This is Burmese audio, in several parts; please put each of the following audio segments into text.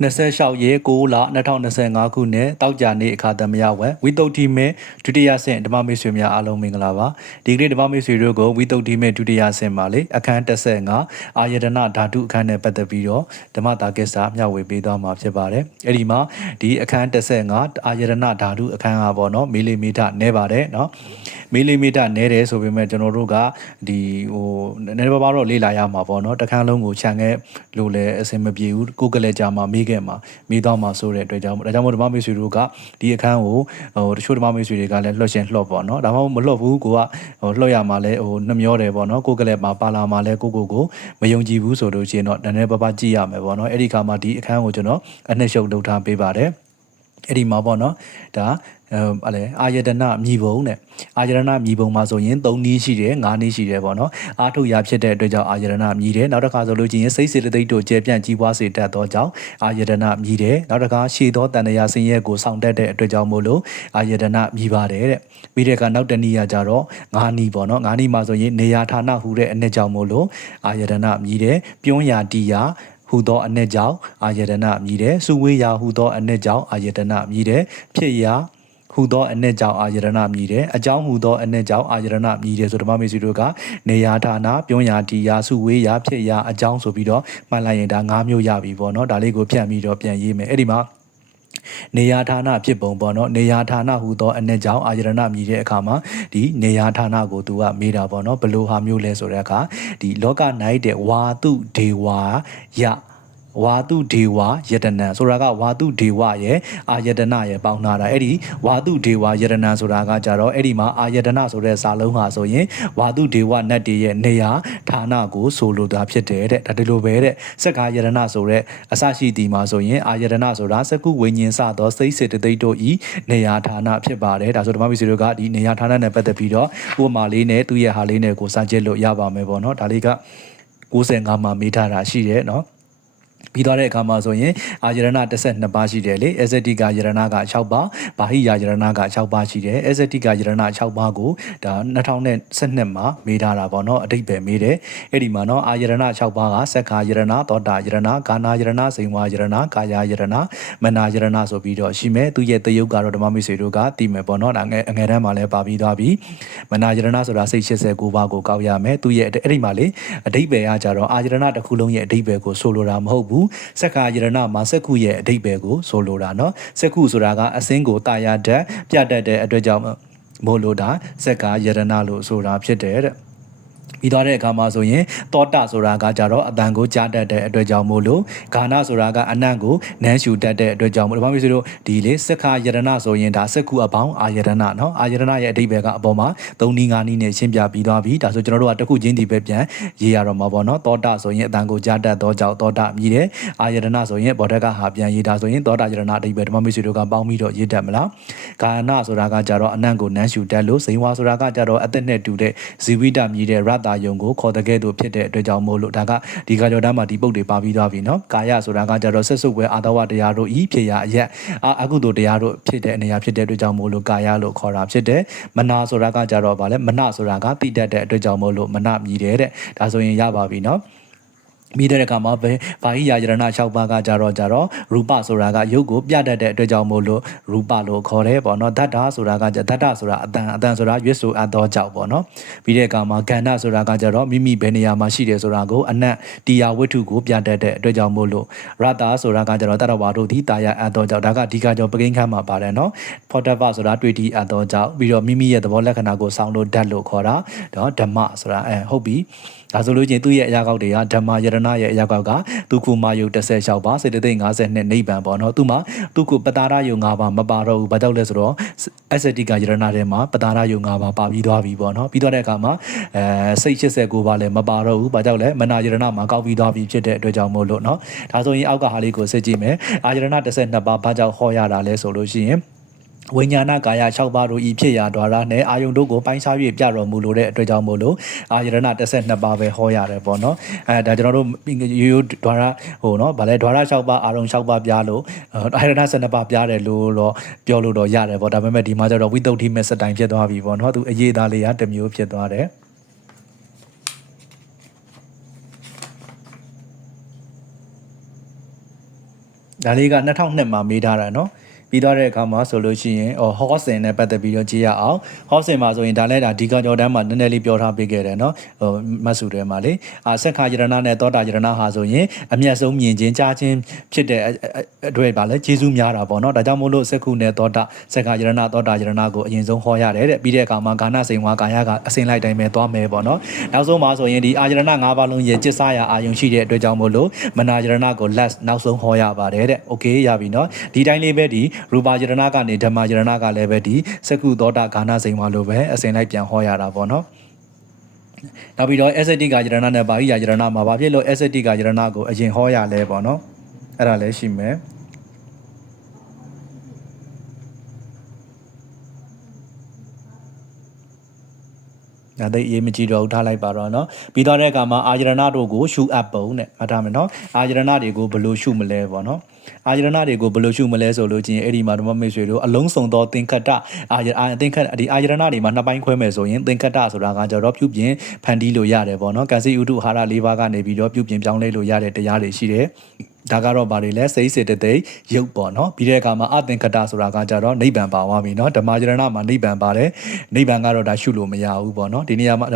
26ရက်6လ2025ခုနှစ်တောက်ကြနေ့အခါသမယဝက်ဝီတုတ်တီမဲဒုတိယဆင့်ဓမ္မမိတ်ဆွေများအားလုံးမင်္ဂလာပါဒီကနေ့ဓမ္မမိတ်ဆွေတို့ကိုဝီတုတ်တီမဲဒုတိယဆင့်မှာလေအခန်း35အာယတနာဓာတုအခန်းနဲ့ပတ်သက်ပြီးတော့ဓမ္မတာကိစ္စမျှဝေပေးသွားမှာဖြစ်ပါတယ်အဲ့ဒီမှာဒီအခန်း35အာယတနာဓာတုအခန်းဟာပေါ့နော်မီလီမီတာနဲပါတယ်နော်မီလီမီတာနဲတယ်ဆိုပေမဲ့ကျွန်တော်တို့ကဒီဟိုနည်းနည်းပါးပါးတော့လေ့လာရမှာပေါ့နော်တစ်ခန်းလုံးကိုခြံခဲ့လို့လည်းအဆင်မပြေဘူးကိုယ်ကလေးကြာမှာမေးခဲ့မှာမေးတော့မှာဆိုတဲ့အတွက်ကြောင့်ဒါကြောင့်မို့ဓမ္မမိတ်ဆွေတို့ကဒီအခန်းကိုဟိုတချို့ဓမ္မမိတ်ဆွေတွေကလည်းလွှတ်ရှင်လွှတ်ပေါ့နော်ဒါမှမဟုတ်မလွှတ်ဘူးကိုကဟိုလွှတ်ရမှာလဲဟိုနှမျောတယ်ပေါ့နော်ကိုယ်ကလေးမှာပါလာမှာလဲကိုကိုကိုမယုံကြည်ဘူးဆိုလို့ရှိရင်တော့နည်းနည်းပါးပါးကြည့်ရမယ်ပေါ့နော်အဲ့ဒီခါမှာဒီအခန်းကိုကျွန်တော်အနှစ်ရှုပ်လုပ်ထားပေးပါတယ် အဲ့ဒီမှာပေါ့နော်ဒါအဲဗာလေအာယတနာမြည်ပုံတဲ့အာယတနာမြည်ပုံမှာဆိုရင်၃နည်းရှိတယ်၅နည်းရှိတယ်ပေါ့နော်အာထုရာဖြစ်တဲ့အတွက်ကြောင့်အာယတနာမြည်တယ်နောက်တစ်ခါဆိုလို့ချင်းစိတ်စေတသိက်တို့ကျဲပြန့်ကြီးပွားစေတတ်သောကြောင့်အာယတနာမြည်တယ်နောက်တစ်ခါရှေသောတန်တရာဆင်းရဲကိုဆောင်တတ်တဲ့အတွက်ကြောင့်မို့လို့အာယတနာမြည်ပါတယ်တဲ့ပြီးတဲ့အခါနောက်တနည်းကကြတော့၅နည်းပေါ့နော်၅နည်းမှာဆိုရင်နေရာဌာနဟူတဲ့အနှစ်ကြောင့်မို့လို့အာယတနာမြည်တယ်ပြုံးရာတီယာ ဟူသောအနှက်ကြောင့်အာယတနာမြည်တယ်စုဝေးရာဟူသောအနှက်ကြောင့်အာယတနာမြည်တယ်ဖြစ်ရာဟူသောအနဲ့ကြောင့်အာယရဏမြည်တယ်အကြောင်းဟူသောအနဲ့ကြောင့်အာယရဏမြည်တယ်ဆိုဓမ္မမေစီတို့ကနေရာဌာနပြုံးရာတီရာစုဝေးရာဖြစ်ရာအကြောင်းဆိုပြီးတော့မှတ်လိုက်ရင်ဒါ၅မျိုးရပြီပေါ့နော်ဒါလေးကိုဖြန့်ပြီးတော့ပြန်ရေးမယ်အဲ့ဒီမှာ နေရာဌာနဖြစ်ပုံပေါ့နော်နေရာဌာနဟူသောအ내ကြောင့်အာယရဏမြည်တဲ့အခါမှာဒီနေရာဌာနကိုသူကမေးတာပေါ့နော်ဘယ်လိုဟာမျိုးလဲဆိုတဲ့အခါဒီလောကနိုင်တဲ့ဝါတုဒေဝါယ ဝါတုဒေဝယတနံဆိုတာကဝါတုဒေဝရဲ့အာယတနာရဲ့ပေါင်းထားတာအဲ့ဒီဝါတုဒေဝယတနံဆိုတာကကြတော့အဲ့ဒီမှာအာယတနာဆိုတဲ့စာလုံးဟာဆိုရင်ဝါတုဒေဝနတ်တွေရဲ့နေရာဌာနကိုဆိုလိုတာဖြစ်တယ်တဲ့ဒါဒီလိုပဲတဲ့စက္ကာယတနာဆိုတဲ့အစရှိတီမှာဆိုရင်အာယတနာဆိုတာစကုဝိညာဉ်စသောစိတ်စေတသိက်တို့ဤနေရာဌာနဖြစ်ပါတယ်ဒါဆိုဓမ္မပစ္စည်းတို့ကဒီနေရာဌာနနဲ့ပတ်သက်ပြီးတော့ဥပမာလေးနဲ့သူ့ရဲ့ဟာလေးနဲ့ကိုစကြည့်လို့ရပါမယ်ပေါ့နော်ဒါလေးက95မှာမေးထားတာရှိတယ်နော် ပြီးသွားတဲ့အခါမှာဆိုရင်အာယရဏ12ပါးရှိတယ်လေအဇတိကယရဏက6ပါးဘာဟိယယရဏက6ပါးရှိတယ်အဇတိကယရဏ6ပါးကိုဒါ2012မှာမေးထားတာပေါ့နော်အတိတ်ပဲမေးတယ်အဲ့ဒီမှာနော်အာယရဏ6ပါးကစက္ခာယရဏသောတာယရဏကာနာယရဏစိန်ဝါယရဏကာယယရဏမနာယရဏဆိုပြီးတော့ရှိမယ်သူရဲ့တယုတ်ကတော့ဓမ္မမိတ်ဆွေတို့ကတည်မယ်ပေါ့နော်ဒါငယ်အငယ်တန်းမှာလည်းပါပြီးသွားပြီမနာယရဏဆိုတာစိတ်89ပါးကိုကောက်ရမယ်သူရဲ့အဲ့ဒီမှာလေအတိတ်ပဲကကြတော့အာယရဏတစ်ခုလုံးရဲ့အတိတ်ပဲကိုဆိုလိုတာမဟုတ်ဘူးဘူးစက္ခာယရဏမှာစက္ခုရဲ့အဓိပ္ပာယ်ကိုဆိုလိုတာနော်စက္ခုဆိုတာကအစင်းကိုတာယာဓာတ်ပြတတ်တဲ့အတွက်ကြောင့်မို့လို့ဒါစက္ခာယရဏလို့ဆိုတာဖြစ်တယ်တဲ့ ပြီးသွားတဲ့အခါမှာဆိုရင်တောတဆိုတာကကြတော့အတန်ကိုကြားတတ်တဲ့အတွက်ကြောင့်မို့လို့ဂါနာဆိုတာကအနံ့ကိုနန်းရှူတတ်တဲ့အတွက်ကြောင့်မို့လို့ဘာဖြစ်လို့ဒီလေစက္ခယရဏဆိုရင်ဒါစက္ခုအပေါင်းအာယရဏနော်အာယရဏရဲ့အဓိပ္ပာယ်ကအပေါ်မှာ၃နီး၅နီးနဲ့ရှင်းပြပြီးသွားပြီဒါဆိုကျွန်တော်တို့ကတစ်ခုချင်းဒီပဲပြန်ရေးရတော့မှာပေါ့နော်တောတဆိုရင်အတန်ကိုကြားတတ်သောကြောင့်တောတမြည်တယ်အာယရဏဆိုရင်ဘောဓကဟာပြန်ရေးဒါဆိုရင်တောတယရဏအဓိပ္ပာယ်ဓမ္မမိတ်ဆွေတို့ကပေါင်းပြီးတော့ရေးတတ်မလားဂါနာဆိုတာကကြတော့အနံ့ကိုနန်းရှူတတ်လို့ဇိန်ဝါဆိုတာကကြတော့အသက်နဲ့တူတဲ့ဇီဝိတမြည်တဲ့ရတတာယုံကိုခေါ်တဲ့ကဲ့သို့ဖြစ်တဲ့အတွက်ကြောင့်မို့လို့ဒါကဒီကကြောတန်းမှာဒီပုတ်တွေပါပြီးသွားပြီနော်ကာယဆိုတာကကြတော့ဆက်စုပ်ဝဲအာတဝတရားတို့ဤဖြစ်ရာအရက်အာအကုသိုလ်တရားတို့ဖြစ်တဲ့အနေရာဖြစ်တဲ့အတွက်ကြောင့်မို့လို့ကာယလို့ခေါ်တာဖြစ်တယ်မနာဆိုတာကကြတော့ဗာလဲမနဆိုတာကတိတတ်တဲ့အတွက်ကြောင့်မို့လို့မနမြည်တယ်တဲ့ဒါဆိုရင်ရပါပြီနော် မိတဲ့အခါမှာပဲဘာဟိယာယရဏ6ပါးကကြတော့ကြတော့ရူပဆိုတာကရုပ်ကိုပြတတ်တဲ့အတွက်ကြောင့်မို့လို့ရူပလို့ခေါ်တယ်ပေါ့နော်ဓာတ်တာဆိုတာကဓာတ်တာဆိုတာအတန်အတန်ဆိုတာရွတ်ဆိုအပ်သောကြောင့်ပေါ့နော်ပြီးတဲ့အခါမှာကန္နဆိုတာကကြတော့မိမိဘယ်နေရာမှာရှိတယ်ဆိုတာကိုအနတ်တရားဝတ္ထုကိုပြတတ်တဲ့အတွက်ကြောင့်မို့လို့ရတ္တာဆိုတာကကြတော့တရဝါတို့ဒီတာယာအပ်သောကြောင့်ဒါကဒီကကြောင့်ပကိန်းခန်းမှာပါတယ်နော်ဖော်တဘဆိုတာတွေ့တီအပ်သောကြောင့်ပြီးတော့မိမိရဲ့သဘောလက္ခဏာကိုစောင်းလို့ဓာတ်လို့ခေါ်တာတော့ဓမ္မဆိုတာအဲဟုတ်ပြီ ဒါဆိုလို့ချင်းသူ့ရဲ့အရာကောက်တွေကဓမ္မယရဏရဲ့အရာကောက်ကသူခုမာယု16ပါစေတသိက်50နဲ့နိဗ္ဗာန်ပေါ့နော်သူမှာသူခုပတာရယုံ5ပါမပါတော့ဘူးဘာကြောင့်လဲဆိုတော့အစတိကယရဏထဲမှာပတာရယုံ5ပါပါပြီးသွားပြီပေါ့နော်ပြီးသွားတဲ့အခါမှာအဲစိတ်89ပါလည်းမပါတော့ဘူးဘာကြောင့်လဲမနာယရဏမှာကောက်ပြီးသွားပြီဖြစ်တဲ့အတွက်ကြောင့်မို့လို့နော်ဒါဆိုရင်အောက်ကဟာလေးကိုစစ်ကြည့်မယ်အာယရဏ12ပါဘာကြောင့်ဟောရတာလဲဆိုလို့ရှိရင် ဝိညာဏကာယ၆ပါးတို့ဤဖြစ်ရာဓာရနဲ့အာယုန်တို့ကိုပိုင်းခြား၍ပြတော်မူလိုတဲ့အတွက်ကြောင့်မို့လို့အာယရဏ12ပါးပဲဟောရတယ်ပေါ့နော်အဲဒါကျွန်တော်တို့ရိုးရိုးဓာရဟိုနော်ဗာလဲဓာရ၆ပါးအာယုန်၆ပါးပြလို့အာယရဏ12ပါးပြတယ်လို့တော့ပြောလို့တော့ရတယ်ပေါ့ဒါပေမဲ့ဒီမှာကျတော့ဝိသုဒ္ဓိမဲ့စတိုင်ဖြစ်သွားပြီပေါ့နော်သူအရေးသားလေးကတစ်မျိုးဖြစ်သွားတယ်ဒါလေးက2002မှာမေးထားတာเนาะ ပြီးသွားတဲ့အခါမှာဆိုလို့ရှိရင်ဟောဟော့စင်နဲ့ပတ်သက်ပြီးတော့ကြည့်ရအောင်ဟော့စင်မှာဆိုရင်ဒါလည်းဒါဒီကောင်ကျော်တန်းမှာနည်းနည်းလေးပြောထားပေးခဲ့တယ်เนาะဟိုမတ်စုတွေမှာလေအာဆက်ခါယရဏနဲ့တောတာယရဏဟာဆိုရင်အမျက်ဆုံးမြင်ချင်းကြားချင်းဖြစ်တဲ့အတွက်ပါလဲဂျေစုများတာပေါ့เนาะဒါကြောင့်မို့လို့စက္ခုနဲ့တောတာဆက်ခါယရဏတောတာယရဏကိုအရင်ဆုံးဟောရတယ်တဲ့ပြီးတဲ့အခါမှာဂါနစိန်ဝါကာယကအစင်လိုက်တိုင်းပဲသွားမယ်ပေါ့เนาะနောက်ဆုံးမှာဆိုရင်ဒီအာယရဏ၅ပါးလုံးရဲ့จิตစားရာအာယုံရှိတဲ့အတွက်ကြောင့်မို့လို့မနာယရဏကို last နောက်ဆုံးဟောရပါတယ်တဲ့ okay ရပြီเนาะဒီတိုင်းလေးပဲဒီ ရူပါယရဏကနေဓမ္မယရဏကလည်းပဲဒီစက္ခုသောတာဂါနစိန်ဝါလိုပဲအစင်လိုက်ပြန်ဟောရတာပေါ့เนาะနောက်ပြီးတော့ asset ကယရဏနဲ့ပါဠိယရဏမှာဘာဖြစ်လို့ asset ကယရဏကိုအရင်ဟောရလဲပေါ့နော်အဲ့ဒါလည်းရှိမယ်ဒါသိအရေးမကြီးတော့ဘူးထားလိုက်ပါတော့เนาะပြီးတော့တဲ့အခါမှာအာယရဏတို့ကိုရှုအပ်ပုံနဲ့မှတ်ထားမယ်เนาะအာယရဏတွေကိုဘယ်လိုရှုမလဲပေါ့เนาะ အာယရဏတွေကိုဘယ်လိုရှုမလဲဆိုလို့ချင်းအဲ့ဒီမှာဓမ္မမိတ်ဆွေတို့အလုံးစုံသောသင်္ခတအာယအာသင်္ခတဒီအာယရဏတွေမှာနှစ်ပိုင်းခွဲမယ်ဆိုရင်သင်္ခတဆိုတာကကြတော့ပြုပြင်ဖန်တီးလို့ရတယ်ပေါ့နော်ကံစီဥဒုအာဟာရ၄ပါးကနေပြီးတော့ပြုပြင်ပြောင်းလဲလို့ရတဲ့တရားတွေရှိတယ်ဒါကတော့ဗာတွေလဲစိတ်စေတသိက်ရုပ်ပေါ့နော်ပြီးတဲ့အခါမှာအသင်္ခတဆိုတာကကြတော့နိဗ္ဗာန်ပါသွားပြီနော်ဓမ္မယရဏမှာနိဗ္ဗာန်ပါတယ်နိဗ္ဗာန်ကတော့ဒါရှုလို့မရဘူးပေါ့နော်ဒီနေရာမှာ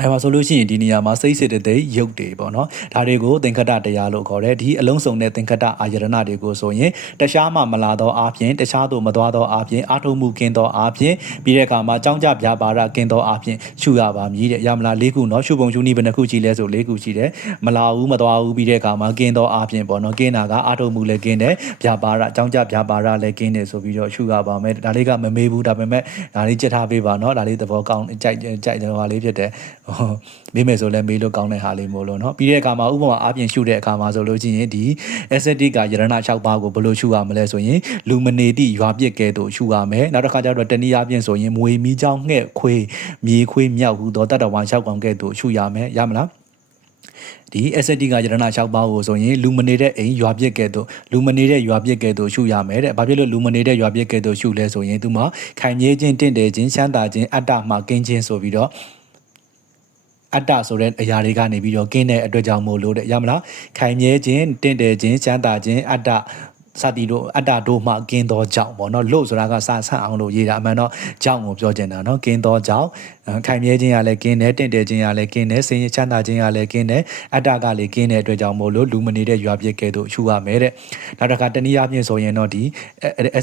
အဲမှာဆိုလို့ရှိရင်ဒီနေရာမှာစိတ်စေတသိက်ရုပ်တွေပေါ့နော်ဒါတွေကိုသင်္ခတတရားလို့ခေါ်တယ်ဒီအလုံးစုံတဲ့သင်္ခတအာယရဏတွေကိုဆိုရင်တခြားမှမလာသောအားဖြင့်တခြားသို့မသွားသောအားဖြင့်အာထုံမှုကင်းသောအားဖြင့်ပြီးတဲ့အခါမှာကြောင်းကြပြပါရကင်းသောအားဖြင့်ရှုရပါမည်တဲ့ရမလား၄ခုနော်ရှုပုံရှုနည်းဘယ်နှခုရှိလဲဆို၄ခုရှိတယ်မလာဘူးမသွားဘူးပြီးတဲ့အခါမှာကင်းသောအားဖြင့်ပေါ့နော်ကင်းတာကအာထုံမှုလည်းကင်းတယ်ပြပါရကြောင်းကြပြပါရလည်းကင်းတယ်ဆိုပြီးတော့ရှုရပါမယ်ဒါလေးကမမေးဘူးဒါပေမဲ့ဒါလေးကြက်ထားပေးပါနော်ဒါလေးသဘောကောင်းကြိုက်ကြိုက်တယ်ဟာလေးဖြစ်တယ်မေးမယ်ဆိုလည်းမေးလို့ကောင်းတဲ့ဟာလေးမို့လို့เนาะပြီးတဲ့အခါမှာဥပမာအပြင်ရှုတဲ့အခါမှာဆိုလို့ချင်းဒီ aesthetic ကယရဏ6ပါးကိုဘယ်လိုရှုရမလဲဆိုရင်လူမနေသည့်ရွာပြစ်ကဲ့သို့ရှုရမယ်နောက်တစ်ခါကျတော့တနည်းအားဖြင့်ဆိုရင်မွေမီးချောင်းငှဲ့ခွေးမြေခွေးမြောက်ဟူသောတတ္တဝါ6ကောင်ကဲ့သို့ရှုရမယ်ရမလားဒီ asset ကယရဏ6ပါးကိုဆိုရင်လူမနေတဲ့အိမ်ရွာပြက်ကဲ့သို့လူမနေတဲ့ရွာပြက်ကဲ့သို့ရှုရမယ်တဲ့။ဘာဖြစ်လို့လူမနေတဲ့ရွာပြက်ကဲ့သို့ရှုလဲဆိုရင်သူမှာခိုင်မြဲခြင်းတင့်တယ်ခြင်းချမ်းသာခြင်းအတ္တမှကင်းခြင်းဆိုပြီးတော့ အတ္တဆိုတဲ့အရာတွေကနေပြီးတော့ကင်းတဲ့အတွက်ကြောင့်မို့လို့တဲ့ရမလားခိုင်မြဲခြင်းတင့်တယ်ခြင်းချမ်းသာခြင်းအတ္တ စသည်တို့အတ္တတို့မှကင်းသောကြောင့်ပေါ့နော်လို့ဆိုတာကစဆန့်အောင်လို့ရေးတာအမှန်တော့ကြောင့်ကိုပြောချင်တာနော်ကင်းသောကြောင့်ခိုင်မြဲခြင်းကလည်းကင်းတယ်တင့်တယ်ခြင်းကလည်းကင်းတယ်စင်ချမ်းသာခြင်းကလည်းကင်းတယ်အတ္တကလည်းကင်းတဲ့အတွက်ကြောင့်မို့လို့လူမနေတဲ့ရွာပြစ်ကဲတို့ရှုရမယ်တဲ့နောက်တစ်ခါတနည်းအားဖြင့်ဆိုရင်တော့ဒီ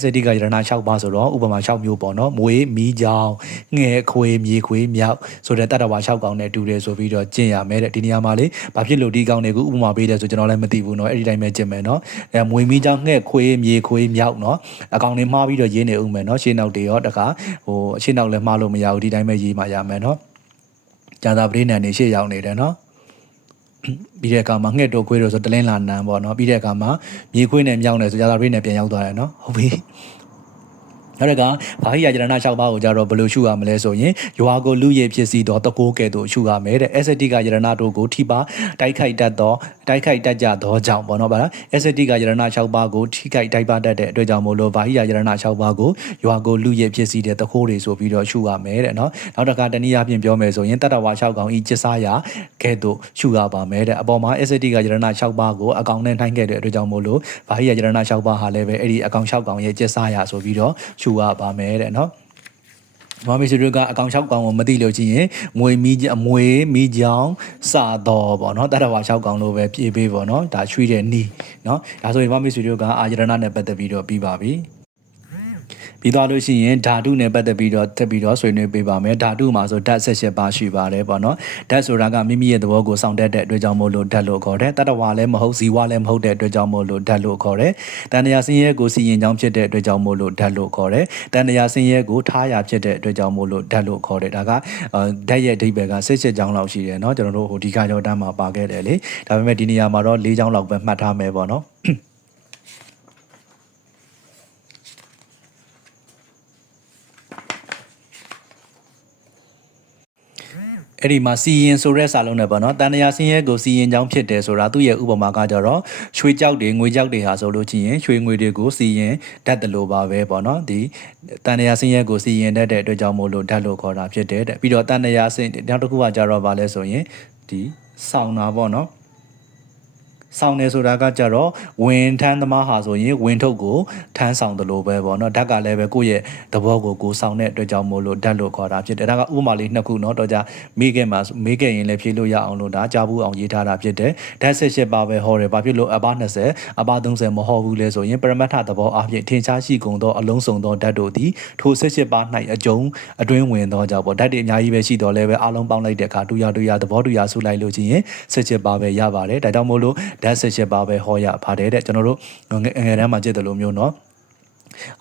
SAD ကယရဏ6ပါးဆိုတော့ဥပမာ6မျိုးပေါ့နော်မွေးမီးကြောင်ငဲခွေမြေခွေမြောက်ဆိုတဲ့တတ္တဝါ6ကောင်နဲ့တူတယ်ဆိုပြီးတော့ကျင့်ရမယ်တဲ့ဒီနေရာမှာလေဘာဖြစ်လို့ဒီကောင်တွေကိုဥပမာပေးတယ်ဆိုကျွန်တော်လည်းမသိဘူးเนาะအဲ့ဒီတိုင်းပဲကျင့်မယ်เนาะအဲမွေးမီးကြောင်ငဲ ခွေမြေခွေမြောက်เนาะအကောင်တွေမှားပြီးတော့ရေးနေဦးမယ်เนาะရှင်းနောက်တွေရောတခါဟိုရှင်းနောက်လည်းမှားလို့မရဘူးဒီတိုင်းပဲရေးမှရမယ်เนาะကျန်သာပရိနန်နေရှေ့ရောက်နေတယ်เนาะပြီးတဲ့အခါမှာငှက်တို့ခွေးတို့ဆိုတလင်းလာနံပေါ့နော်ပြီးတဲ့အခါမှာမြေခွေးနဲ့မြောင်းနေဆိုကြာသာပရိနဲ့ပြန်ရောက်သွားတယ်နော်ဟုတ်ပြီ နောက်တစ်ခါဘာဟိယကျရဏ၆ပါးကိုကြတော့ဘယ်လိုရှုရမလဲဆိုရင်ရွာကိုလူရဲ့ဖြစ်စီသောတကိုးကဲ့သို့ရှုရမယ်တဲ့ ST ကယရဏတို့ကိုထိပါတိုက်ခိုက်တတ်သောတိုက်ခိုက်တတ်ကြသောကြောင့်ပေါ့နော်ဗလား ST ကယရဏ၆ပါးကိုထိခိုက်တိုက်ပါတတ်တဲ့အတွက်ကြောင့်မို့လို့ဘာဟိယယရဏ၆ပါးကိုရွာကိုလူရဲ့ဖြစ်စီတဲ့တကိုးတွေဆိုပြီးတော့ရှုရမယ်တဲ့နော်နောက်တစ်ခါတနည်းအားဖြင့်ပြောမယ်ဆိုရင်တတဝါ၆ကောင်ဤကျစားရာကဲ့သို့ရှုရပါမယ်တဲ့အပေါ်မှာ ST ကယရဏ၆ပါးကိုအကောင်နဲ့နှိုင်းခဲ့တဲ့အတွက်ကြောင့်မို့လို့ဘာဟိယယရဏ၆ပါးဟာလည်းပဲအဲ့ဒီအကောင်၆ကောင်ရဲ့ကျစားရာဆိုပြီးတော့ရှုရပါမယ်တဲ့နော်မမီစတို့ကအကောင်6ကောင်ကိုမသိလို့ချင်းရင်မွေမီးအမွေမီးကြောင်စတော့ပေါ့နော်တတဝါ6ကောင်လို့ပဲပြေးပေးပေါ့နော်ဒါချွေးတဲ့နီးနော်ဒါဆိုရင်မမီစတို့ကအာယရဏနဲ့ပတ်သက်ပြီးတော့ပြီးပါပြီ ပြီးသွားလို့ရှိရင်ဓာတုနဲ့ပတ်သက်ပြီးတော့တက်ပြီးတော့ဆွေးနွေးပေးပါမယ်ဓာတုမှာဆိုဓာတ်ဆက်ရှက်ပါရှိပါတယ်ပေါ့နော်ဓာတ်ဆိုတာကမိမိရဲ့သဘောကိုစောင့်တတ်တဲ့အတွက်ကြောင့်မို့လို့ဓာတ်လို့ခေါ်တယ်တတဝါလည်းမဟုတ်ဇီဝလည်းမဟုတ်တဲ့အတွက်ကြောင့်မို့လို့ဓာတ်လို့ခေါ်တယ်တန်တရာစင်းရဲကိုစီရင်ကြောင်းဖြစ်တဲ့အတွက်ကြောင့်မို့လို့ဓာတ်လို့ခေါ်တယ်တန်တရာစင်းရဲကိုထားရဖြစ်တဲ့အတွက်ကြောင့်မို့လို့ဓာတ်လို့ခေါ်တယ်ဒါကဓာတ်ရဲ့အဓိပ္ပာယ်ကဆက်ရှက်ကြောင်းလောက်ရှိတယ်เนาะကျွန်တော်တို့ဟိုဒီကကြောတန်းမှာပါခဲ့တယ်လေဒါပေမဲ့ဒီနေရာမှာတော့၄ကြောင်းလောက်ပဲမှတ်ထားမယ်ပေါ့နော် အဲ့ဒီမှာစီရင်ဆိုတဲ့စာလုံးနဲ့ပေါ့နော်တန်တရာစင်းရဲကိုစီရင်ကြောင်းဖြစ်တယ်ဆိုတာသူ့ရဲ့ဥပမာကကြတော့ရွှေကြောက်တွေငွေကြောက်တွေဟာဆိုလို့ချင်းရင်ရွှေငွေတွေကိုစီရင်တတ်တယ်လို့ပါပဲပေါ့နော်ဒီတန်တရာစင်းရဲကိုစီရင်တတ်တဲ့အတွက်ကြောင့်မို့လို့ဓာတ်လို့ခေါ်တာဖြစ်တယ်တဲ့ပြီးတော့တန်တရာစင်းနောက်တစ်ခုကကြတော့ဗာလဲဆိုရင်ဒီဆောင်းတာပေါ့နော် ဆောင်တယ်ဆိုတာကကြတော့ဝင်ထမ်းသမားဟာဆိုရင်ဝင်ထုတ်ကိုထမ်းဆောင်တယ်လို့ပဲပေါ့နော်ဓာတ်ကလည်းပဲကိုယ့်ရဲ့သဘောကိုကိုဆောင်တဲ့အတွက်ကြောင့်မို့လို့ဓာတ်လို့ခေါ်တာဖြစ်တယ်ဒါကဥပမာလေးနှစ်ခုနော်တော့ကြမိခဲ့မှာမိခဲ့ရင်လည်းဖြည့်လို့ရအောင်လို့ဒါကြားဘူးအောင်ရေးထားတာဖြစ်တယ်ဓာတ်ဆက်ရှစ်ပါပဲဟောတယ်ဘာဖြစ်လို့အပါ20အပါ30မဟောဘူးလဲဆိုရင်ပရမတ်ထသဘောအဖြစ်ထင်ရှားရှိကုန်သောအလုံးစုံသောဓာတ်တို့သည်ထိုဆက်ရှစ်ပါ၌အကျုံအတွင်းဝင်သောကြောင့်ပေါ့ဓာတ်တွေအများကြီးပဲရှိတော့လဲပဲအလုံးပေါင်းလိုက်တဲ့အခါတူရတူရသဘောတူရဆုလိုက်လို့ချင်းရင်ဆက်ရှစ်ပါပဲရပါတယ်ဒါကြောင့်မို့လို့ဓာတ်ဆက်ရှစ်ပါပဲဟောရပါတယ်တဲ့ကျွန်တော်တို့ငယ်ငယ်တန်းမှာကြည့်တယ်လို့မျိုးเนาะ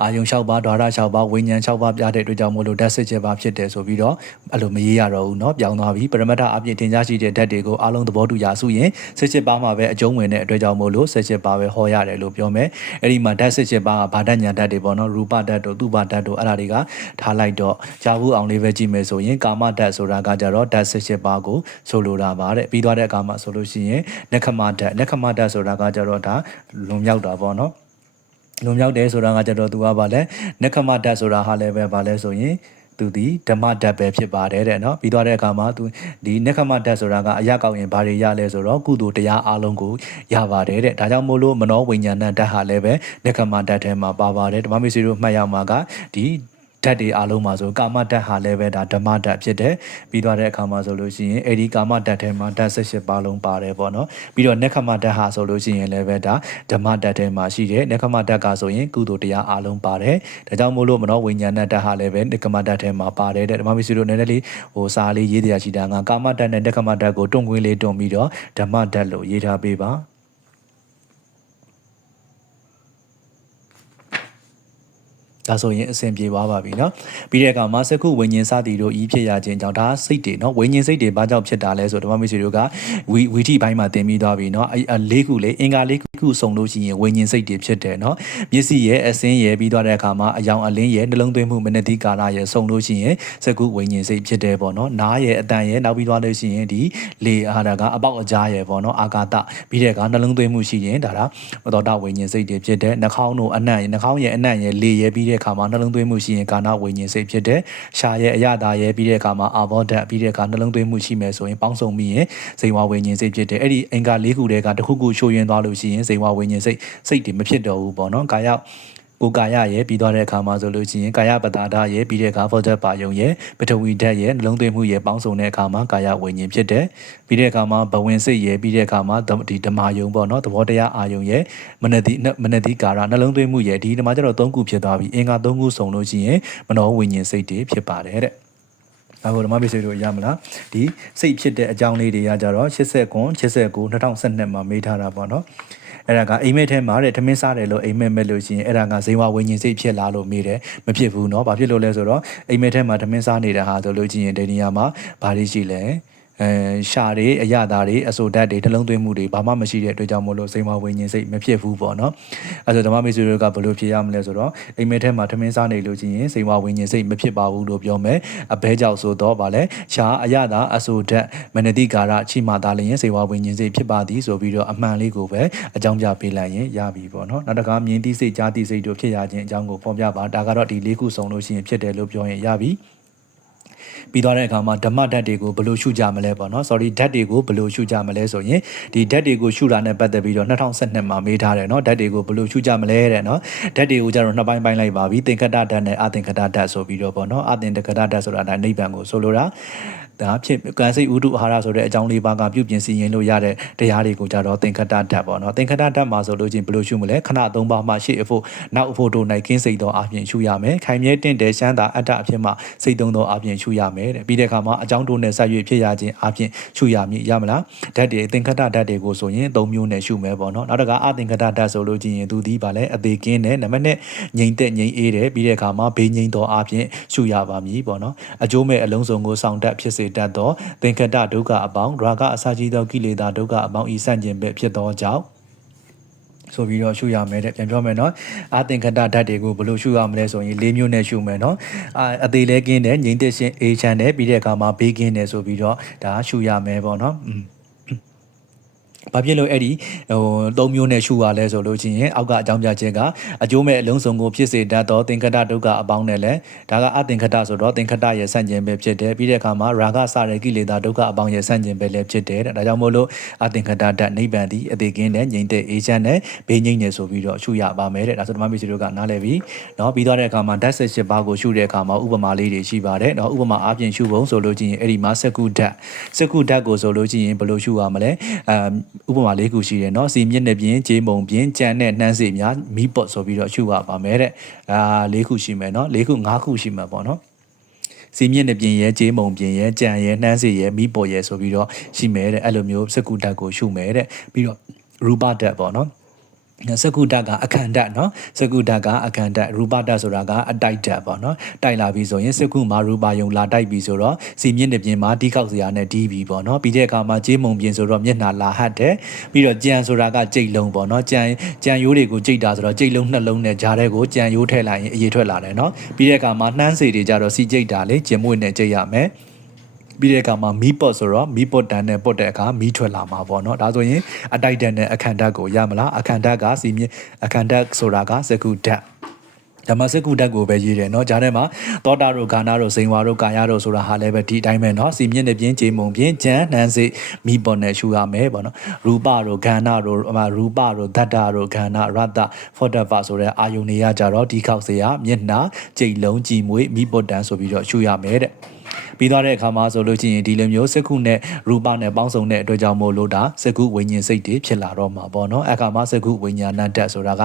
အာယုံ6ပါးဓာရ6ပါးဝိညာဉ်6ပါးပြတဲ့အတွက်ကြောင့်မို့လို့ဓာတ်စစ်ချက်ပါဖြစ်တယ်ဆိုပြီးတော့အဲ့လိုမရေးရတော့ဘူးเนาะပြောင်းသွားပြီပရမတ္ထအပြည့်တင်ကြားရှိတဲ့ဓာတ်တွေကိုအားလုံးသဘောတူရစုရင်စစ်ချက်ပါမှာပဲအကျုံးဝင်တဲ့အတွက်ကြောင့်မို့လို့စစ်ချက်ပါပဲဟောရတယ်လို့ပြောမယ်အဲ့ဒီမှာဓာတ်စစ်ချက်ပါကဗာဒညာဓာတ်တွေပေါ့เนาะရူပဓာတ်တို့သူပဓာတ်တို့အဲ့ဒါတွေကထားလိုက်တော့ကြာဘူးအောင်လေးပဲကြည့်မယ်ဆိုရင်ကာမဓာတ်ဆိုတာကကြတော့ဓာတ်စစ်ချက်ပါကိုဆိုလိုတာပါတဲ့ပြီးသွားတဲ့အခါမှာဆိုလို့ရှိရင်နက္ခမဓာတ်နက္ခမဓာတ်ဆိုတာကကြတော့ဒါလွန်မြောက်တာပေါ့เนาะ လွန်မြောက်တယ်ဆိုတာကကျတော့သူကဗာလဲနက္ခမဓာတ်ဆိုတာဟာလည်းပဲဗာလဲဆိုရင်သူဒီဓမ္မဓာတ်ပဲဖြစ်ပါတယ်တဲ့နော်ပြီးသွားတဲ့အခါမှာသူဒီနက္ခမဓာတ်ဆိုတာကအရကောက်ရင်ဘာတွေရလဲဆိုတော့ကုသိုလ်တရားအလုံးကိုရပါတယ်တဲ့ဒါကြောင့်မို့လို့မနောဝိညာဏဓာတ်ဟာလည်းပဲနက္ခမဓာတ်ထဲမှာပါပါတယ်ဓမ္မမိတ်ဆွေတို့မှတ်ရမှာကဒီ ဓာတ်တွေအားလုံးမှာဆိုကာမဓာတ်ဟာလည်းပဲဒါဓမ္မဓာတ်ဖြစ်တယ်ပြီးသွားတဲ့အခါမှာဆိုလို့ရှိရင်အဲဒီကာမဓာတ်ထဲမှာဓာတ်၁၈ပါးလုံးပါတယ်ပေါ့နော်ပြီးတော့နက္ခမဓာတ်ဟာဆိုလို့ရှိရင်လည်းပဲဒါဓမ္မဓာတ်ထဲမှာရှိတယ်နက္ခမဓာတ်ကဆိုရင်ကုသိုလ်တရားအားလုံးပါတယ်ဒါကြောင့်မို့လို့မနောဝိညာဏဓာတ်ဟာလည်းပဲနက္ခမဓာတ်ထဲမှာပါတယ်တဲ့ဓမ္မမစ္စည်းတို့နည်းနည်းလေးဟိုစာလေးရေးတရားရှိတာကကာမဓာတ်နဲ့နက္ခမဓာတ်ကိုတွန့်ခွင်းလေးတွန့်ပြီးတော့ဓမ္မဓာတ်လို့ရေးထားပေးပါ ဒါဆိုရင်အဆင်ပြေသွားပါပြီเนาะပြီးတဲ့အခါမှာစကုဝိညာဉ်စသည်တို့ဤဖြစ်ရခြင်းကြောင့်ဒါစိတ်တွေเนาะဝိညာဉ်စိတ်တွေဘာကြောင့်ဖြစ်တာလဲဆိုတော့ဓမ္မမိတ်ဆွေတို့ကဝီဝီထိဘိုင်းမှာတင်ပြီးသွားပြီเนาะအဲလေးခုလေအင်္ဂါလေးခုစုံလို့ရှိရင်ဝိညာဉ်စိတ်တွေဖြစ်တယ်เนาะမျက်စိရဲ့အစင်းရဲ့ပြီးသွားတဲ့အခါမှာအယောင်အလင်းရဲ့နှလုံးသွင်းမှုမနတိကာလရဲ့စုံလို့ရှိရင်စကုဝိညာဉ်စိတ်ဖြစ်တယ်ပေါ့เนาะနားရဲ့အတန်ရဲ့နောက်ပြီးသွားလို့ရှိရင်ဒီလေအားဒါကအပေါက်အကြားရဲ့ပေါ့เนาะအာကာသပြီးတဲ့အခါနှလုံးသွင်းမှုရှိရင်ဒါကမတော်တဝိညာဉ်စိတ်တွေဖြစ်တယ်နှာခေါင်းတို့အနံ့ရဲ့နှာခေါင်းရဲ့အနံ့ရဲ့လေရဲ့ပြီး တဲ့အခါမှာနှလုံးသွင်းမှုရှိရင်ကာနဝိညာဉ်စိတ်ဖြစ်တယ်။ရှာရဲ့အရသာရဲ့ပြီးတဲ့အခါမှာအာဘောဓာတ်ပြီးတဲ့အခါနှလုံးသွင်းမှုရှိမယ်ဆိုရင်ပေါင်းစုံပြီးရင်ဇိဝဝိညာဉ်စိတ်ဖြစ်တယ်။အဲ့ဒီအင်္ဂါ၄ခုတည်းကတစ်ခုခုရှိုးယွင်းသွားလို့ရှိရင်ဇိဝဝိညာဉ်စိတ်စိတ်တွေမဖြစ်တော့ဘူးပေါ့နော်။ကာယ ကိုကာယရဲ့ပြီးသွားတဲ့အခါမှာဆိုလို့ရှိရင်ကာယပတာဒရဲ့ပြီးတဲ့အခါဖောဇတ်ပါယုံရဲ့ပထဝီဓာတ်ရဲ့နှလုံးသွင်းမှုရဲ့ပေါင်းစုံတဲ့အခါမှာကာယဝိညာဉ်ဖြစ်တယ်ပြီးတဲ့အခါမှာဘဝင်စိတ်ရဲ့ပြီးတဲ့အခါမှာဒီဓမ္မယုံပေါ့နော်သဘောတရားအာယုံရဲ့မနတိမနတိကာရနှလုံးသွင်းမှုရဲ့ဒီဓမ္မကျတော့၃ခုဖြစ်သွားပြီအင်္ဂါ၃ခုစုံလို့ရှိရင်မနောဝိညာဉ်စိတ်တွေဖြစ်ပါတယ်တဲ့အခုဓမ္မပိစိတ်တို့ရမလားဒီစိတ်ဖြစ်တဲ့အကြောင်းလေးတွေကကြတော့89 89 2012မှာမေးထားတာပေါ့နော် အဲ့ဒါကအိမ်မက်ထဲမှာတဲ့ထမင်းစားတယ်လို့အိမ်မက်မဲ့လို့ရှိရင်အဲ့ဒါကဇေဝဝိညာဉ်စိတ်ဖြစ်လာလို့မေးတယ်မဖြစ်ဘူးเนาะဘာဖြစ်လို့လဲဆိုတော့အိမ်မက်ထဲမှာထမင်းစားနေတဲ့ဟာဆိုလို့ရှိရင်ဒီနေရာမှာဘာတွေရှိလဲ အဲရှာတွေအရသာတွေအဆိုဓာတ်တွေနှလုံးသွင်းမှုတွေဘာမှမရှိတဲ့အတွက်ကြောင့်မို့လို့စိတ်မဝိညာဉ်စိတ်မဖြစ်ဘူးပေါ့နော်အဲဆိုဓမ္မမိတ်ဆွေတို့ကဘယ်လိုဖြေရမလဲဆိုတော့အိမ်မက်ထဲမှာထမင်းစားနေလို့ချင်းစိတ်မဝိညာဉ်စိတ်မဖြစ်ပါဘူးလို့ပြောမယ်အဘဲကြောင့်ဆိုတော့ဗာလဲရှာအရသာအဆိုဓာတ်မနတိကာရအချိမှသာလျင်စိတ်ဝဝိညာဉ်စိတ်ဖြစ်ပါသည်ဆိုပြီးတော့အမှန်လေးကိုပဲအကြောင်းပြပေးလိုက်ရင်ရပြီပေါ့နော်နောက်တစ်ခါမြင်သိစိတ်ကြားသိစိတ်တို့ဖြစ်ရခြင်းအကြောင်းကိုဖော်ပြပါဒါကတော့ဒီလေးခုစုံလို့ရှိရင်ဖြစ်တယ်လို့ပြောရင်ရပြီ ပြီးသွားတဲ့အခါမှာဓမ္မဓာတ်တွေကိုဘယ်လိုရှုကြမလဲပေါ့နော် sorry ဓာတ်တွေကိုဘယ်လိုရှုကြမလဲဆိုရင်ဒီဓာတ်တွေကိုရှုတာနဲ့ပတ်သက်ပြီးတော့2012မှာမေးထားတယ်နော်ဓာတ်တွေကိုဘယ်လိုရှုကြမလဲတဲ့နော်ဓာတ်တွေကိုကြတော့နှစ်ပိုင်းပိုင်းလိုက်ပါပြီသင်္ကတဓာတ်နဲ့အသင်္ကတဓာတ်ဆိုပြီးတော့ပေါ့နော်အသင်္ကတဓာတ်ဆိုတာဒါနိဗ္ဗာန်ကိုဆိုလိုတာ ဒါဖြစ်ကံစိတ်ဥဒုအာဟာရဆိုတဲ့အကြောင်းလေးပါကပြုပြင်စီရင်လို့ရတဲ့တရားတွေကိုကြတော့သင်္ခတဓာတ်ပေါ့နော်သင်္ခတဓာတ်မှာဆိုလို့ချင်းဘယ်လိုရှုမလဲခဏသုံးပါးမှရှေ့အဖို့နောက်အဖို့တို့၌ကင်းစိတ်သောအပြင်ရှုရမယ်ခိုင်မြဲတင့်တယ်ရှမ်းသာအတ္တအဖြစ်မှစိတ်သုံးသောအပြင်ရှုရမယ်တဲ့ပြီးတဲ့အခါမှာအကြောင်းတို့နဲ့ဆက်ရွေဖြစ်ရခြင်းအပြင်ရှုရမည်ရမလားဓာတ်တွေသင်္ခတဓာတ်တွေကိုဆိုရင်၃မျိုးနဲ့ရှုမယ်ပေါ့နော်နောက်တစ်ခါအသင်္ခတဓာတ်ဆိုလို့ချင်းသူဒီပါလဲအသေးကင်းတယ်နံပါတ်1ငြိမ်သက်ငြိမ်အေးတယ်ပြီးတဲ့အခါမှာဘေးငြိမ်သောအပြင်ရှုရပါမည်ပေါ့နော်အကျိုးမဲ့အလုံးစုံကိုဆောင်တတ်ဖြစ်စေတတ်သောသင်္ခတဒုက္ခအပေါင်းဒရာကအစာကြီးသောကိလေသာဒုက္ခအပေါင်းဤဆန့်ကျင်ဘက်ဖြစ်သောကြောင့်ဆိုပြီးတော့ရှုရမယ်တဲ့ပြန်ပြောမယ်နော်အာသင်္ခတဓာတ်တွေကိုဘယ်လိုရှုရမလဲဆိုရင်၄မျိုးနဲ့ရှုမယ်နော်အာအသေးလဲကင်းတယ်ငြိမ့်သက်ရှင်အေးချမ်းတယ်ပြီးတဲ့အခါမှာဘေးကင်းတယ်ဆိုပြီးတော့ဒါရှုရမယ်ပေါ့နော် ဘာဖြစ်လို့အဲ့ဒီဟိုသုံးမျိုးနဲ့ရှုရလဲဆိုလို့ချင်းရင်အောက်ကအကြောင်းပြချက်ကအကျိုးမဲ့အလုံးစုံကိုဖြစ်စေတတ်သောသင်္ခတဒုက္ခအပေါင်းနဲ့လည်းဒါကအသင်္ခတဆိုတော့သင်္ခတရဲ့ဆန့်ကျင်ပဲဖြစ်တယ်ပြီးတဲ့အခါမှာရာဂစတဲ့ကိလေသာဒုက္ခအပေါင်းရဲ့ဆန့်ကျင်ပဲလည်းဖြစ်တယ်တဲ့ဒါကြောင့်မို့လို့အသင်္ခတတနိဗ္ဗာန်ဒီအသေးကင်းတဲ့ငြိမ်တဲ့အေးချမ်းတဲ့ဘေးငြိမ်နေဆိုပြီးတော့ရှုရပါမယ်တဲ့ဒါဆိုဓမ္မမိတ်ဆွေတို့ကနားလည်ပြီเนาะပြီးတော့တဲ့အခါမှာဓာတ်ဆက်၈ပါးကိုရှုတဲ့အခါမှာဥပမာလေးတွေရှိပါတယ်เนาะဥပမာအားဖြင့်ရှုပုံဆိုလို့ချင်းအဲ့ဒီမှာစကုဓာတ်စကုဓာတ်ကိုဆိုလို့ချင်းဘယ်လိုရှုရမလဲအဲ ဥပမာလေးခုရှိတယ်เนาะစီမြင့်တဲ့ပြင်ဂျေးမုံပြင်ကြံတဲ့နှမ်းစီများမီးပေါ့ဆိုပြီးတော့ရှုရပါမယ်တဲ့အာလေးခုရှိမယ်เนาะလေးခုငါးခုရှိမှာပေါ့เนาะစီမြင့်တဲ့ပြင်ရဲဂျေးမုံပြင်ရဲကြံရဲနှမ်းစီရဲမီးပေါ်ရဲဆိုပြီးတော့ရှိမယ်တဲ့အဲ့လိုမျိုးစကုဓာတ်ကိုရှုမယ်တဲ့ပြီးတော့ရူပဓာတ်ပေါ့เนาะ စကုတကအခန္ဓာเนาะစကုတကအခန္ဓာရူပဓာတ်ဆိုတာကအတိုက်ဓာတ်ပေါ့เนาะတိုက်လာပြီဆိုရင်စကုမှာရူပယုံလာတိုက်ပြီဆိုတော့စီမြင့်တဲ့ပြင်မှာဒီခောက်စရာနဲ့ဒီးပြီပေါ့เนาะပြီးတဲ့အခါမှာကြေးမုံပြင်ဆိုတော့မျက်နှာလာဟတ်တယ်ပြီးတော့ကြံဆိုတာကကြိတ်လုံးပေါ့เนาะကြံကြံရိုးတွေကိုကြိတ်တာဆိုတော့ကြိတ်လုံးနှလုံးနဲ့ဂျားတဲ့ကိုကြံရိုးထည့်လိုက်ရင်အရေးထွက်လာတယ်เนาะပြီးတဲ့အခါမှာနှမ်းစီတွေကြတော့စီကြိတ်တာလေကျင်မွေ့နဲ့ကြိတ်ရမယ် ပြီးတဲ့အခါမှာမီးပေါ့ဆိုတော့မီးပေါ့တန်နဲ့ပုတ်တဲ့အခါမီးထွက်လာမှာပေါ့เนาะဒါဆိုရင်အတိုက်တန်တဲ့အခန္ဓာကိုရမလားအခန္ဓာကစီမြင့်အခန္ဓာဆိုတာကစကုဓာတ်ဓမ္မစကုဓာတ်ကိုပဲရေးတယ်เนาะဂျားထဲမှာသောတာတို့ဂါနာတို့စိန်ဝါတို့ကာယတို့ဆိုတာဟာလည်းပဲဒီအတိုင်းပဲเนาะစီမြင့်တဲ့ပြင်းကြေမုံပြင်းဂျန်နှန်းစိမိပေါ်နဲ့ရှူရမယ်ပေါ့နော်ရူပတို့ဂန္နာတို့အမရူပတို့ဓာတ္တတို့ဂန္နာရတ္တဖောတဗဆိုတဲ့အာယုန်တွေရကြတော့ဒီခောက်စရာမျက်နှာကြိတ်လုံးကြည်မွေမိပေါ်တန်ဆိုပြီးတော့ရှူရမယ်တဲ့ ပြီးသွားတဲ့အခါမှာဆိုလို့ရှိရင်ဒီလိုမျိုးစက္ခုနဲ့ရူပနဲ့ပေါင်းစုံတဲ့အတွက်ကြောင့်မို့လို့ဒါစက္ခုဝိညာဉ်စိတ်တွေဖြစ်လာတော့မှာပေါ့နော်အခါမှာစက္ခုဝိညာဏတ္တဆိုတာက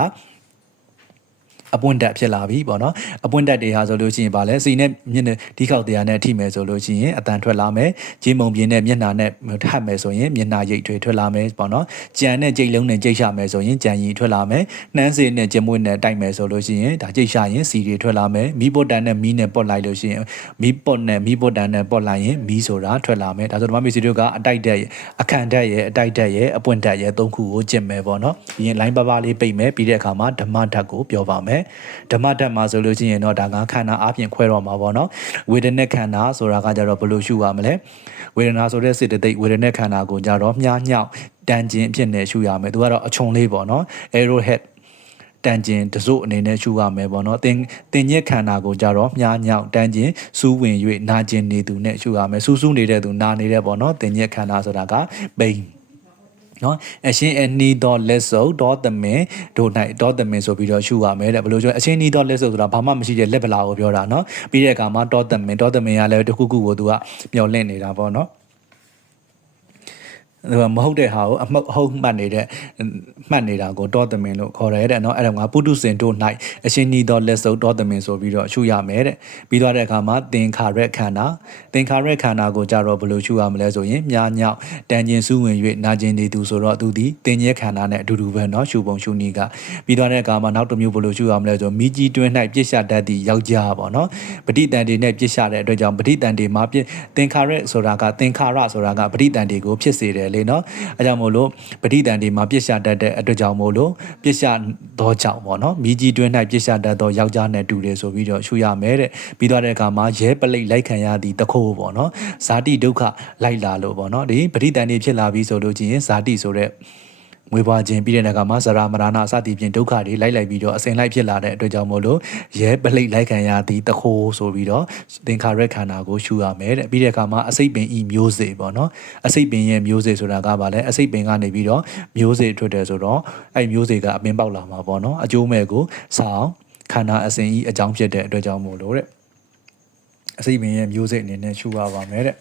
အပွင့်တက်ဖြစ်လာပြီပေါ့နော်အပွင့်တက်တွေဟာဆိုလို့ရှိရင်ဗာလဲစီနဲ့မျက်နှာဒီခောက်တရားနဲ့ထိမယ်ဆိုလို့ရှိရင်အတန်ထွက်လာမယ်ဂျင်းမုံပြင်းနဲ့မျက်နှာနဲ့ထပ်မယ်ဆိုရင်မျက်နှာရိပ်တွေထွက်လာမယ်ပေါ့နော်ကြံနဲ့ကြိတ်လုံးနဲ့ကြိတ်ရှာမယ်ဆိုရင်ကြံရည်ထွက်လာမယ်နှမ်းစေနဲ့ကြမွေးနဲ့တိုက်မယ်ဆိုလို့ရှိရင်ဒါကြိတ်ရှာရင်စီတွေထွက်လာမယ်မီးပုတ်တန်နဲ့မီးနဲ့ပုတ်လိုက်လို့ရှိရင်မီးပုတ်နဲ့မီးပုတ်တန်နဲ့ပုတ်လိုက်ရင်မီးဆိုတာထွက်လာမယ်ဒါဆိုဓမ္မမီစီတို့ကအတိုက်တက်ရဲ့အခန့်တက်ရဲ့အတိုက်တက်ရဲ့အပွင့်တက်ရဲ့သုံးခုကိုကျင့်မယ်ပေါ့နော်ပြီးရင် line ပါပါလေးပိတ်မယ်ပြီးတဲ့အခါမှာဓမ္မဓာတ်ကိုပြောပါမယ်ဓမ္မဓာတ်မှာဆိုလို့ရှိရင်တော့ဒါကခန္ဓာအပြင်ခွဲတော့မှာပေါ့နော်ဝေဒနာခန္ဓာဆိုတာကကြတော့ဘယ်လိုရှုရမလဲဝေဒနာဆိုတဲ့စေတသိက်ဝေဒနာခန္ဓာကိုကြတော့မြားညောက်တန်ကျင်အဖြစ်နဲ့ရှုရမယ်သူကတော့အချုံလေးပေါ့နော် arrowhead တန်ကျင်တစို့အနေနဲ့ရှုရမယ်ပေါ့နော်တင်တင်ညက်ခန္ဓာကိုကြတော့မြားညောက်တန်ကျင်စူးဝင်၍နာကျင်နေသူနဲ့ရှုရမယ်စူးစူးနေတဲ့သူနာနေတဲ့ပေါ့နော်တင်ညက်ခန္ဓာဆိုတာကပိန် နော်အရှင်အနီတော်လက်စုပ်ဒေါသမင်တို့၌ဒေါသမင်ဆိုပြီးတော့ရှုရမယ်တဲ့ဘယ်လိုပြောအရှင်နီတော်လက်စုပ်ဆိုတာဘာမှမရှိတဲ့လက်ပလာကိုပြောတာနော်ပြီးတဲ့အခါမှာဒေါသမင်ဒေါသမင်ကလည်းတခုခုကိုသူကမျောလင့်နေတာပေါ့နော်သူက မဟုတ်တဲ့ဟာကိုအမှောက်ဟုတ်မှတ်နေတဲ့မှတ်နေတာကိုတောသမင်လို့ခေါ်တယ်တဲ့နော်အဲ့ဒါကပုတုစင်တို့၌အရှင်ဤသောလက်စုပ်တောသမင်ဆိုပြီးတော့ရှုရမယ်တဲ့ပြီးတော့တဲ့အခါမှာသင်္ခါရခန္ဓာသင်္ခါရခန္ဓာကိုကြတော့ဘယ်လိုရှုရမလဲဆိုရင်မြားညောက်တန်ကျင်စုဝင်၍နာကျင်နေသူဆိုတော့သူသည်သင်ရဲ့ခန္ဓာနဲ့အတူတူပဲနော်ရှုပုံရှုနည်းကပြီးတော့တဲ့အခါမှာနောက်တစ်မျိုးဘယ်လိုရှုရမလဲဆိုမိကြီးတွင်း၌ပြစ်ရှာတတ်သည့်ယောက်ျားပေါ့နော်ပဋိတန်တွေနဲ့ပြစ်ရှာတဲ့အတွက်ကြောင့်ပဋိတန်တွေမှာသင်္ခါရဆိုတာကသင်္ခါရဆိုတာကပဋိတန်တွေကိုဖြစ်စေတယ်လေလေနော်အဲကြောင့်မို့လို့ပဋိသင်တွေမှာပြစ်ရှာတတ်တဲ့အတွက်ကြောင့်မို့လို့ပြစ်ရှာသောကြောင့်ပေါ့နော်မိကြီးတွင်း၌ပြစ်ရှာတတ်သောယောက်ျားနဲ့တူတယ်ဆိုပြီးတော့ရှုရမယ်တဲ့ပြီးတော့တဲ့အခါမှာရဲပလိတ်လိုက်ခံရသည့်တခိုးပေါ့နော်ဇာတိဒုက္ခလိုက်လာလို့ပေါ့နော်ဒီပဋိသင်တွေဖြစ်လာပြီးဆိုလို့ချင်းဇာတိဆိုတဲ့ မွေးဖွားခြင်းပြီးတဲ့အခါမှာဇရာမရဏအစသည်ဖြင့်ဒုက္ခတွေလိုက်လိုက်ပြီးတော့အစဉ်လိုက်ဖြစ်လာတဲ့အတွက်ကြောင့်မို့လို့ရဲပလိတ်လိုက်ခံရသည့်တခိုးဆိုပြီးတော့သင်္ခါရခန္ဓာကိုရှုရမယ်တဲ့ပြီးတဲ့အခါမှာအစိတ်ပင်ဤမျိုးစေပေါ့နော်အစိတ်ပင်ရဲ့မျိုးစေဆိုတာကဘာလဲအစိတ်ပင်ကနေပြီးတော့မျိုးစေထွက်တယ်ဆိုတော့အဲ့မျိုးစေကအပင်ပေါက်လာမှာပေါ့နော်အကျိုးမဲ့ကိုဆောင်းခန္ဓာအစဉ်ဤအကြောင်းဖြစ်တဲ့အတွက်ကြောင့်မို့လို့တဲ့အစိတ်ပင်ရဲ့မျိုးစေအနေနဲ့ရှုရပါမယ်တဲ့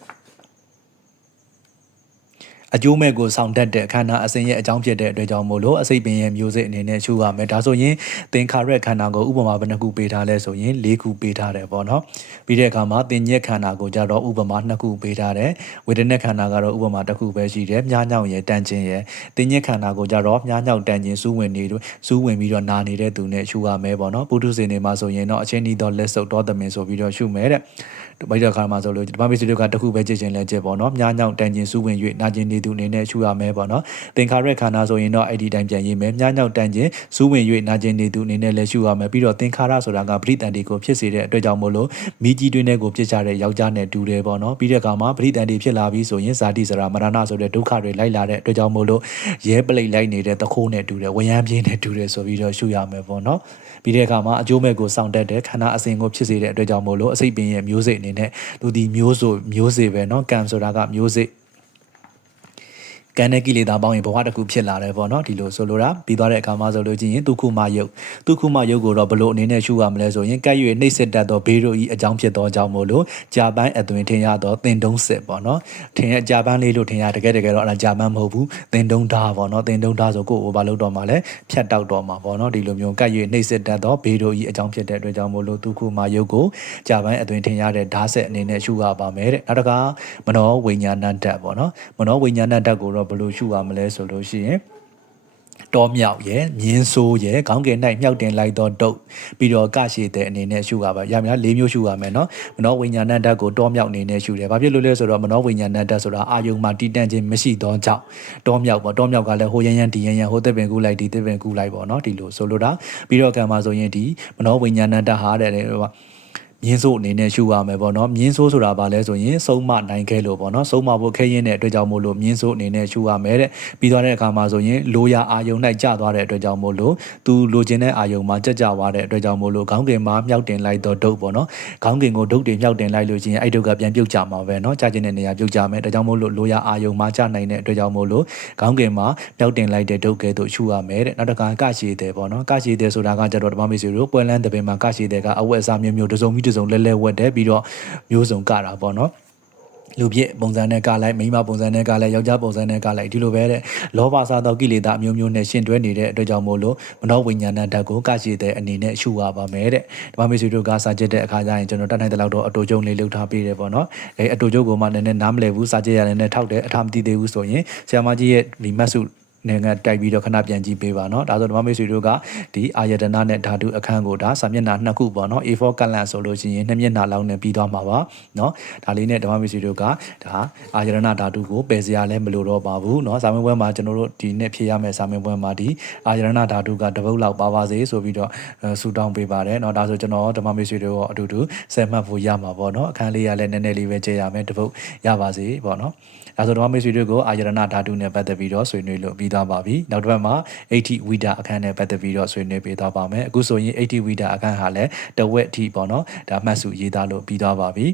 အကျိုးမဲ့ကိုဆောင်တတ်တဲ့ခန္ဓာအစဉ်ရဲ့အကြောင်းဖြစ်တဲ့အတွက်ကြောင့်မို့လို့အစိတ်ပင်ရဲ့မျိုးစိတ်အနေနဲ့ရှုရမယ်ဒါဆိုရင်သင်္ခါရခန္ဓာကိုဥပမာဘယ်နှခုပေးထားလဲဆိုရင်၄ခုပေးထားတယ်ပေါ့နော်ပြီးတဲ့အခါမှာသင်ညက်ခန္ဓာကိုကြတော့ဥပမာ၂ခုပေးထားတယ်ဝေဒနာခန္ဓာကတော့ဥပမာတစ်ခုပဲရှိတယ်မြားညောင်ရဲ့တန်ခြင်းရဲ့သင်ညက်ခန္ဓာကိုကြတော့မြားညောင်တန်ခြင်းစူးဝင်နေတို့စူးဝင်ပြီးတော့နာနေတဲ့သူနဲ့ရှုရမယ်ပေါ့နော်ပုထုဇဉ်တွေမှာဆိုရင်တော့အချင်းဤသောလက်စုပ်တော်သမင်ဆိုပြီးတော့ရှုမယ်တဲ့ဘိုက်တော့ခါမှာဆိုလို့ဒီမမေစီတို့ကတခုပဲကြည့်ချင်းလဲကြည့်ပေါ့နော်မြားညောင်တန်ခြင်းစူးဝင်၍နာကျင်နေနေသူအနေနဲ့ရှုရမယ်ပေါ့နော်သင်္ခါရခန္ဓာဆိုရင်တော့အဲ့ဒီတိုင်းပြန်ရေးမယ်မြားညောက်တန်းခြင်းဇူးဝင်၍နာကျင်နေသူအနေနဲ့လည်းရှုရမယ်ပြီးတော့သင်္ခါရဆိုတာကပရိတန်တွေကိုဖြစ်စေတဲ့အတွက်ကြောင့်မို့လို့မိကြီးတွင်းတွေကိုပြစ်ကြတဲ့ယောက်ျားနဲ့တူတယ်ပေါ့နော်ပြီးတဲ့အခါမှာပရိတန်တွေဖြစ်လာပြီးဆိုရင်ဇာတိစရာမရဏဆိုတဲ့ဒုက္ခတွေလိုက်လာတဲ့အတွက်ကြောင့်မို့လို့ရဲပလိတ်လိုက်နေတဲ့သခိုးနဲ့တူတယ်ဝရမ်းပြင်းနဲ့တူတယ်ဆိုပြီးတော့ရှုရမယ်ပေါ့နော်ပြီးတဲ့အခါမှာအကျိုးမဲ့ကိုစောင့်တက်တဲ့ခန္ဓာအစဉ်ကိုဖြစ်စေတဲ့အတွက်ကြောင့်မို့လို့အစိတ်ပင်ရဲ့မျိုးစိတ်အနေနဲ့သူဒီမျိုးဆိုမျိုးစေပဲเนาะကံဆိုတာကမျိုးစိတ် ကံတဲ့ကိလေသာပေါင်းရင်ဘဝတစ်ခုဖြစ်လာတယ်ပေါ့နော်ဒီလိုဆိုလိုတာပြီးသွားတဲ့အခါမှာဆိုလို့ချင်းဒုက္ခမယုတ်ဒုက္ခမယုတ်ကိုတော့ဘလို့အနေနဲ့ရှုရမလဲဆိုရင်ကဲ့၍နှိမ့်ဆက်တတ်သောဘေးတို့ဤအကြောင်းဖြစ်သောကြောင့်မို့လို့ကြာပန်းအသွင်ထင်ရသောတင်တုံးစစ်ပေါ့နော်ထင်ရကြာပန်းလေးလို့ထင်ရတကယ်တကယ်တော့အဲ့ဒါကြာပန်းမဟုတ်ဘူးတင်တုံးဓာတ်ပေါ့နော်တင်တုံးဓာတ်ဆိုကိုယ်ကိုဘာလို့တော့မှလဲဖြတ်တောက်တော့မှာပေါ့နော်ဒီလိုမျိုးကဲ့၍နှိမ့်ဆက်တတ်သောဘေးတို့ဤအကြောင်းဖြစ်တဲ့အတွက်ကြောင့်မို့လို့ဒုက္ခမယုတ်ကိုကြာပန်းအသွင်ထင်ရတဲ့ဓာတ်ဆက်အနေနဲ့ရှုရပါမယ်တဲ့နောက်တစ်ခါမနောဝိညာဏဓာတ်ပေါ့နော်မနောဝိညာဏဓာတ်ကိုတော့ဘယ်လိုရှုရမလဲဆိုလို့ရှိရင်တောမြောက်ရယ်မြင်းဆိုးရယ်ခေါင်းကင်၌မြောက်တင်လိုက်သောဒုတ်ပြီးတော့ကရှိတဲ့အနေနဲ့ရှုရပါရများ၄မျိုးရှုရမယ်နော်မနောဝိညာဏဓာတ်ကိုတောမြောက်အနေနဲ့ရှုတယ်ဘာဖြစ်လို့လဲဆိုတော့မနောဝိညာဏဓာတ်ဆိုတာအာယုံမှာတည်တံ့ခြင်းမရှိသောကြောင့်တောမြောက်ပေါ့တောမြောက်ကလည်းဟိုရန်ရန်ဒီရန်ရန်ဟိုသစ်ပင်ကူးလိုက်ဒီသစ်ပင်ကူးလိုက်ပေါ့နော်ဒီလိုဆိုလိုတာပြီးတော့ကံမှာဆိုရင်ဒီမနောဝိညာဏဓာတ်ဟာတဲ့ဟို မြင်းစိုးအနေနဲ့ယူရမယ်ပေါ့နော်မြင်းစိုးဆိုတာဘာလဲဆိုရင်ဆုံးမနိုင်ခဲလို့ပေါ့နော်ဆုံးမဖို့ခဲရင်းတဲ့အတွက်ကြောင့်မို့လို့မြင်းစိုးအနေနဲ့ယူရမယ်တဲ့ပြီးသွားတဲ့အခါမှာဆိုရင်လိုရာအာယုံ၌ကျသွားတဲ့အတွက်ကြောင့်မို့လို့သူလိုချင်တဲ့အာယုံမှာကြက်ကြသွားတဲ့အတွက်ကြောင့်မို့လို့ခေါင်းကင်မှာမြောက်တင်လိုက်တော့ဒုတ်ပေါ့နော်ခေါင်းကင်ကိုဒုတ်တွေမြောက်တင်လိုက်လို့ချင်းအဲ့ဒုတ်ကပြန်ပြုတ်ကြမှာပဲနော်ကျချင်တဲ့နေရာပြုတ်ကြမယ်ဒါကြောင့်မို့လို့လိုရာအာယုံမှာကျနိုင်တဲ့အတွက်ကြောင့်မို့လို့ခေါင်းကင်မှာမြောက်တင်လိုက်တဲ့ဒုတ်ကဲတို့ယူရမယ်တဲ့နောက်တစ်ခါကရှည်တယ်ပေါ့နော်ကရှည်တယ်ဆိုတာကကျတော့ဓမ္မမေဆွေတို့ပွဲလန်းတပင်မှာကရှည်တယ်ကအဝတ်အစားမျိုးမျိုးတစုံပြီးတစ်စုံလဲလဲဝတ်တယ်ပြီးတော့မျိုးစုံကတာပေါ့နော်လူပြည့်ပုံစံနဲ့ကလိုက်မိန်းမပုံစံနဲ့ကလိုက်ယောက်ျားပုံစံနဲ့ကလိုက်ဒီလိုပဲတဲ့လောဘစားသောကိလေသာအမျိုးမျိုးနဲ့ရှင်တွဲနေတဲ့အတွက်ကြောင့်မို့လို့မနောဝိညာဏဓာတ်ကိုကရှိတဲ့အနေနဲ့ရှုရပါမယ်တဲ့ဓမ္မမိတ်ဆွေတို့ကစာကြည့်တဲ့အခါကျရင်ကျွန်တော်တတ်နိုင်တဲ့လောက်တော့အတူကျုံလေးလှုပ်ထားပေးတယ်ပေါ့နော်အဲအတူကျုံကိုမှနည်းနည်းနားမလည်ဘူးစာကြည့်ရတယ်နဲ့ထောက်တယ်အထာမသိသေးဘူးဆိုရင်ဆရာမကြီးရဲ့ဒီမတ်စု နေကတိုက်ပြီးတော့ခဏပြန်ကြည့်ပေးပါเนาะဒါဆိုဓမ္မမိတ်ဆွေတို့ကဒီအာယတနာနဲ့ဓာတုအခန်းကိုဒါစာမျက်နှာနှစ်ခုပေါ့เนาะ A4 ကလန့်ဆိုလို့ရှိရင်နှစ်မျက်နှာလောက်နဲ့ပြီးသွားမှာပါเนาะဒါလေးနဲ့ဓမ္မမိတ်ဆွေတို့ကဒါအာယတနာဓာတုကိုပယ်စရာလည်းမလိုတော့ပါဘူးเนาะစာမေးပွဲမှာကျွန်တော်တို့ဒီနေ့ဖြေရမယ့်စာမေးပွဲမှာဒီအာယတနာဓာတုကတပုတ်လောက်ပါပါစေဆိုပြီးတော့ဆူတောင်းပေးပါတယ်เนาะဒါဆိုကျွန်တော်ဓမ္မမိတ်ဆွေတို့ရောအတူတူဆက်မှတ်ဖို့ရမှာပေါ့เนาะအခန်းလေးရလည်းနည်းနည်းလေးပဲကြည့်ရမယ်တပုတ်ရပါစေပေါ့เนาะ ဒါဆိုတော့မိတ်ဆွေတို့ကိုအာယရဏဓာတုနဲ့ပတ်သက်ပြီးတော့ဆွေးနွေးလို့ပြီးသွားပါပြီနောက်တစ်ပတ်မှာ80ဝိဒါအခန်းနဲ့ပတ်သက်ပြီးတော့ဆွေးနွေးပေးသွားပါမယ်အခုဆိုရင်80ဝိဒါအခန်းဟာလည်းတဝက်အထိပေါ့နော်ဒါမှတ်စုရေးသားလို့ပြီးသွားပါပြီ